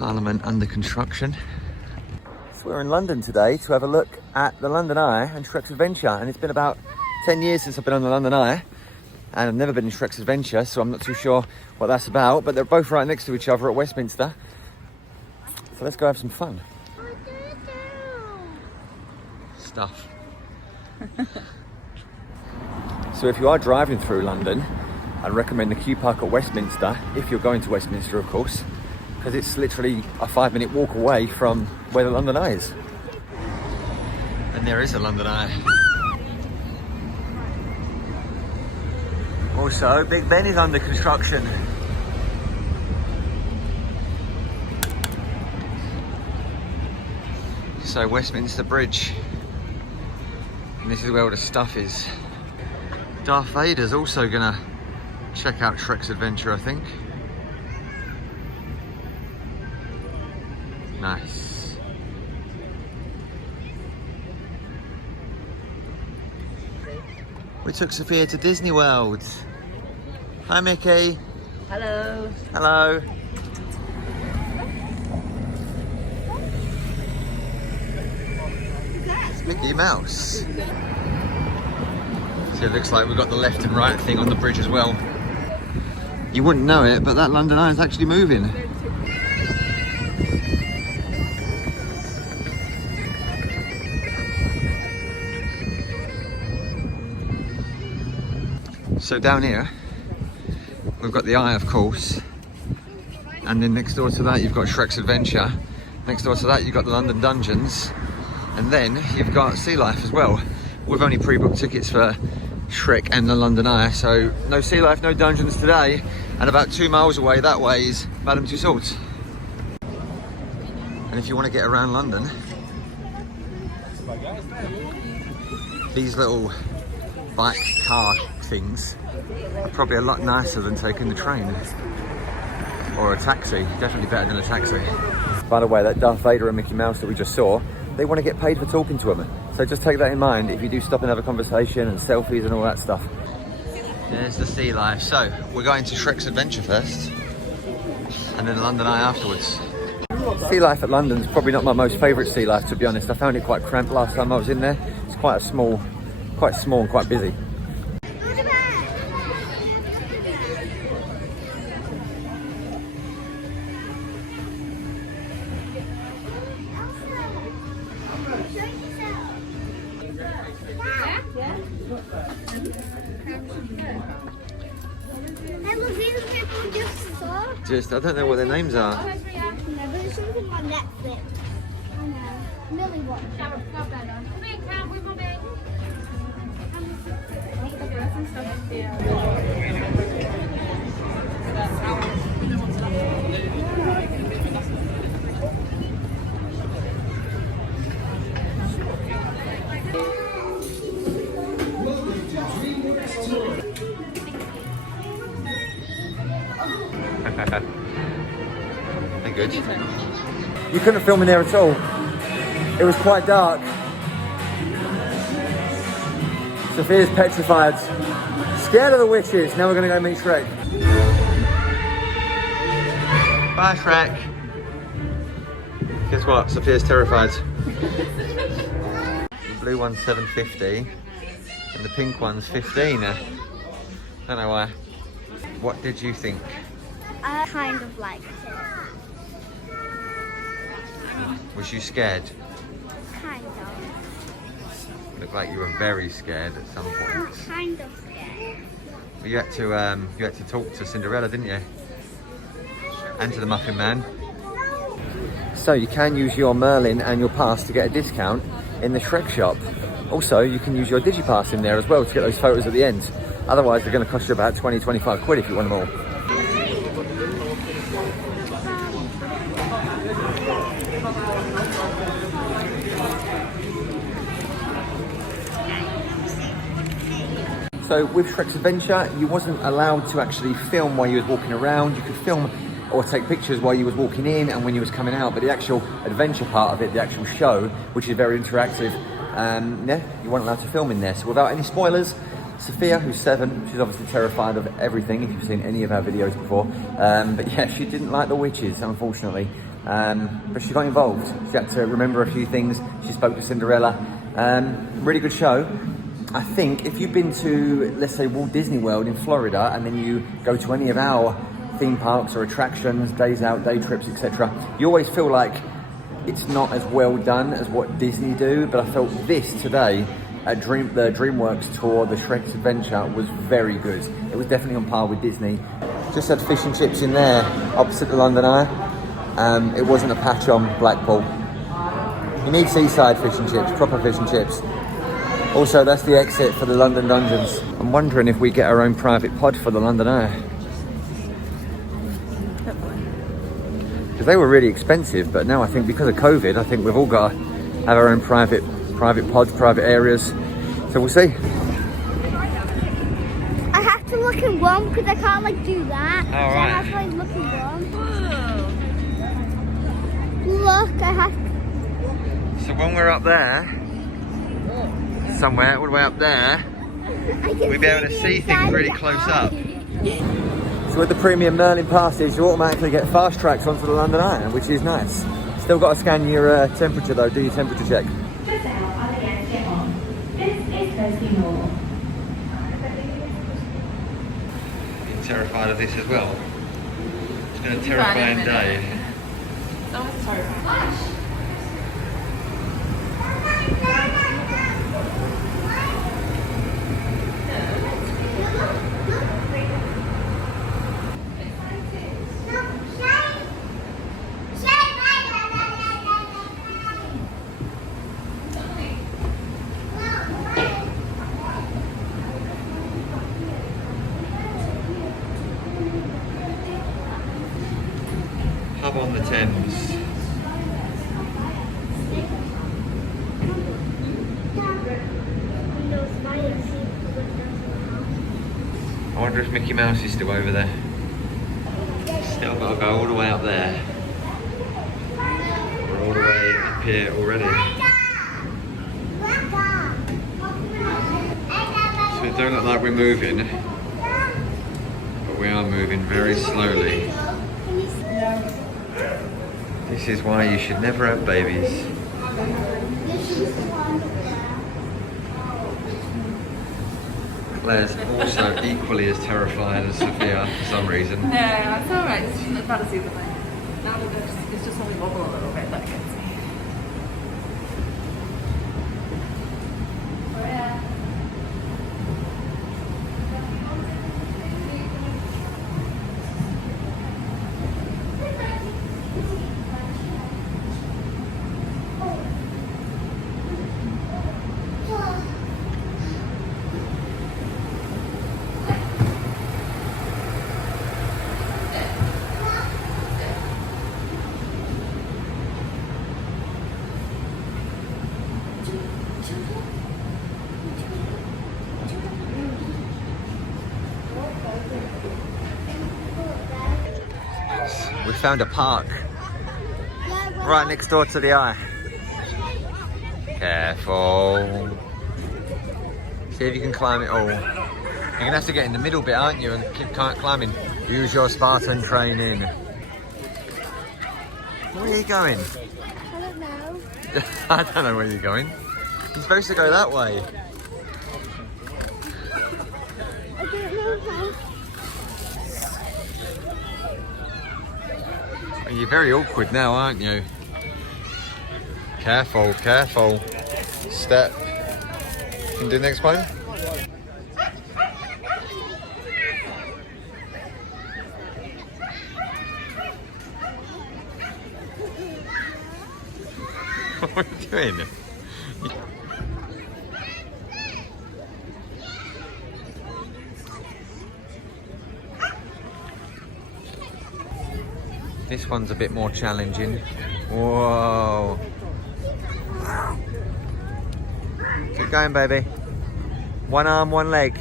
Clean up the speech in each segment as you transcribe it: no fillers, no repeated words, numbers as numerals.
Parliament under construction. So we're in London today to have a look at the London Eye and Shreks Adventure, and it's been about 10 years since I've been on the London Eye, and I've never been in Shreks Adventure, so I'm not too sure what that's about, but they're both right next to each other at Westminster. So let's go have some fun. Stuff. So if you are driving through London, I'd recommend the Q Park at Westminster, if you're going to Westminster, of course, because it's literally a 5-minute walk away from where the London Eye is. And there is a London Eye. Also, Big Ben is under construction. So Westminster Bridge. And this is where all the stuff is. Darth Vader's also gonna check out Shreks Adventure, I think. Nice. We took Sophia to Disney World. Hi, Mickey. Hello. Hello. It's Mickey Mouse. So it looks like we've got the left and right thing on the bridge as well. You wouldn't know it, but that London Eye is actually moving. So down here, we've got the Eye, of course, and then next door to that you've got Shreks Adventure. Next door to that you've got the London Dungeons, and then you've got Sea Life as well. We've only pre-booked tickets for Shrek and the London Eye, so no Sea Life, no Dungeons today. And about 2 miles away that way is Madame Tussauds. And if you want to get around London, these little bike car things are probably a lot nicer than taking the train or a taxi. Definitely better than a taxi. By the way, that Darth Vader and Mickey Mouse that we just saw, they want to get paid for talking to them. So just take that in mind if you do stop and have a conversation and selfies and all that stuff. There's the Sea Life. So we're going to Shreks Adventure first and then London Eye afterwards. Sea Life at London's probably not my most favourite Sea Life, to be honest. I found it quite cramped last time I was in there. It's quite small and quite busy. I don't know what their names are. No, but it's something on Netflix. I know. Millie watched. They're good. You couldn't film in there at all. It was quite dark. Sophia's petrified. Scared of the witches. Now we're going to go meet Shrek. Bye, Shrek. Guess what? Sophia's terrified. The blue one's $7.50 and the pink one's $15. Don't know why. What did you think? I kind of liked it. Was you scared? Kind of. Looked like you were very scared at some point. Kind of scared. You had to talk to Cinderella, didn't you? And to the Muffin Man. So you can use your Merlin and your pass to get a discount in the Shrek shop. Also, you can use your Digipass in there as well to get those photos at the end. Otherwise, they're going to cost you about 20-25 quid if you want them all. So with Shreks Adventure, you wasn't allowed to actually film while you was walking around. You could film or take pictures while you was walking in and when you was coming out, but the actual adventure part of it, the actual show, which is very interactive, yeah, you weren't allowed to film in there. So without any spoilers, Sophia, who's 7, she's obviously terrified of everything, if you've seen any of our videos before, but yeah, she didn't like the witches, unfortunately. but she got involved. She had to remember a few things. She spoke to Cinderella. Really good show. I think if you've been to, let's say, Walt Disney World in Florida, and then you go to any of our theme parks or attractions, days out, day trips, etc., you always feel like it's not as well done as what Disney do, but I felt this today at the DreamWorks tour, the Shreks Adventure, was very good. It was definitely on par with Disney. Just had fish and chips in there, opposite the London Eye. It wasn't a patch on Blackpool. You need seaside fish and chips, proper fish and chips. Also, that's the exit for the London Dungeons. I'm wondering if we get our own private pod for the London Eye. Because they were really expensive, but now I think because of COVID, I think we've all got to have our own private pods, private areas. So we'll see. I have to look in one because I can't like do that. Oh, so right. I have to like look in one. Look, I have to. So when we're up there, somewhere all the way up there, we'll be able to see things really close up. So with the premium Merlin passes, you automatically get fast tracks onto the London Eye, which is nice. Still got to scan your temperature though, do your temperature check. You're terrified of this as well? It's been a terrifying day. Someone's terrified. Hub on the Thames. I wonder if Mickey Mouse is still over there. Still got to go all the way up there. We're all the way up here already. So it don't look like we're moving, but we are moving very slowly. This is why you should never have babies. Claire's also equally as terrified as Sophia for some reason. No, it's alright. It's not bad as the other way. Now it's just only wobble a little bit that gets me. Oh yeah. We found a park right next door to the Eye. Careful. See if you can climb it all. You're gonna have to get in the middle bit, aren't you, and keep climbing. Use your Spartan training. Where are you going? I don't know. I don't know where you're going. You're supposed to go that way. I don't know how. You're very awkward now, aren't you? Careful, careful. Step. Can you do the next one? What are you doing? This one's a bit more challenging. Whoa. Keep going, baby. One arm, one leg.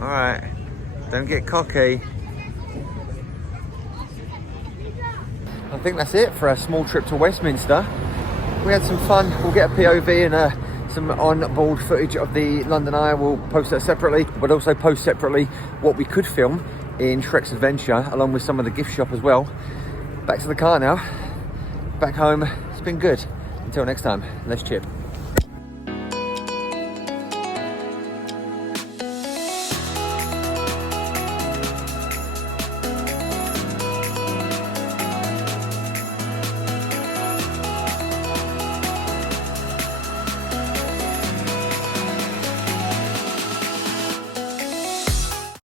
All right. Don't get cocky. I think that's it for a small trip to Westminster. We had some fun. We'll get a POV and some on-board footage of the London Eye. We'll post that separately, but also post separately what we could film in Shreks Adventure, along with some of the gift shop as well. Back to the car now, back home. It's been good. Until next time, let's chip.